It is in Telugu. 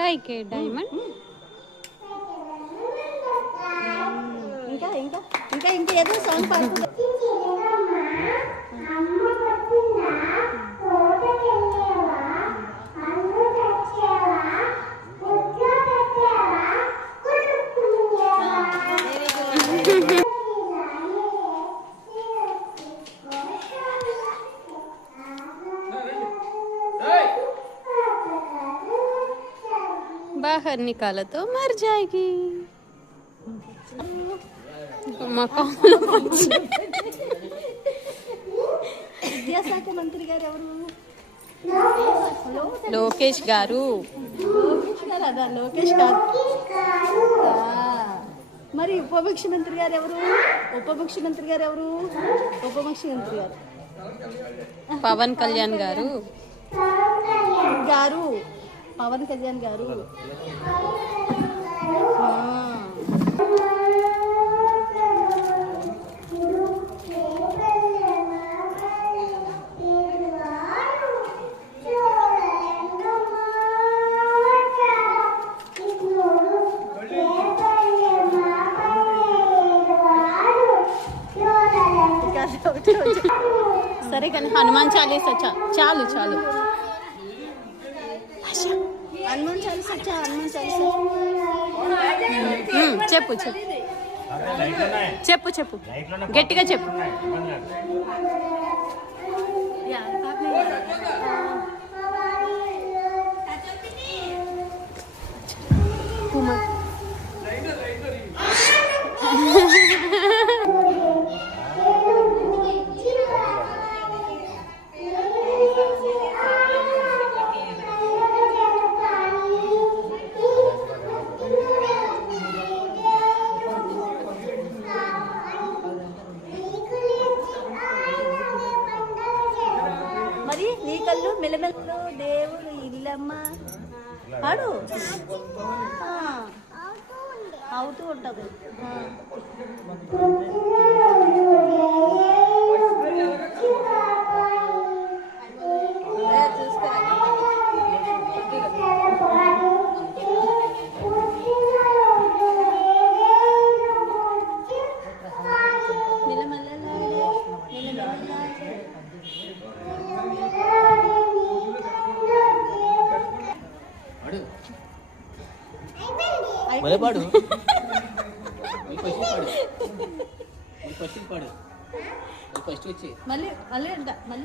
లైక్ ఏ డైమండ్. ఇంకా ఇంకా ఇంకా ఇంకా ఏదో సాంగ్ పాడుతుంది. बाहर निकाला तो मर जाएगी. విద్యాశాఖ మంత్రి గారు ఎవరు? లోకేష్ గారు. లోకేష్ గారు అదా? లోకేష్ గారు. మరి ఉప ముఖ్యమంత్రి గారు ఎవరు? ఉప ముఖ్యమంత్రి గారు ఎవరు? ఉప ముఖ్యమంత్రి గారు పవన్ కళ్యాణ్ గారు. గారు పవన్ కళ్యాణ్ గారు. సరే కానీ హనుమాన్ చాలీసా చాలు చాలు. హనుమాన్ చాలీసా హనుమాన్ చాలీసా చెప్పు చెప్పు చెప్పు చెప్పు గట్టిగా చెప్పు. మరి నీ కళ్ళు మెల్లమెల్లు దేవుడు ఇల్లమ్మ పాడు. అవుతూ ఉంటుంది. పాడు మళ్ళీ మళ్ళీ మళ్ళీ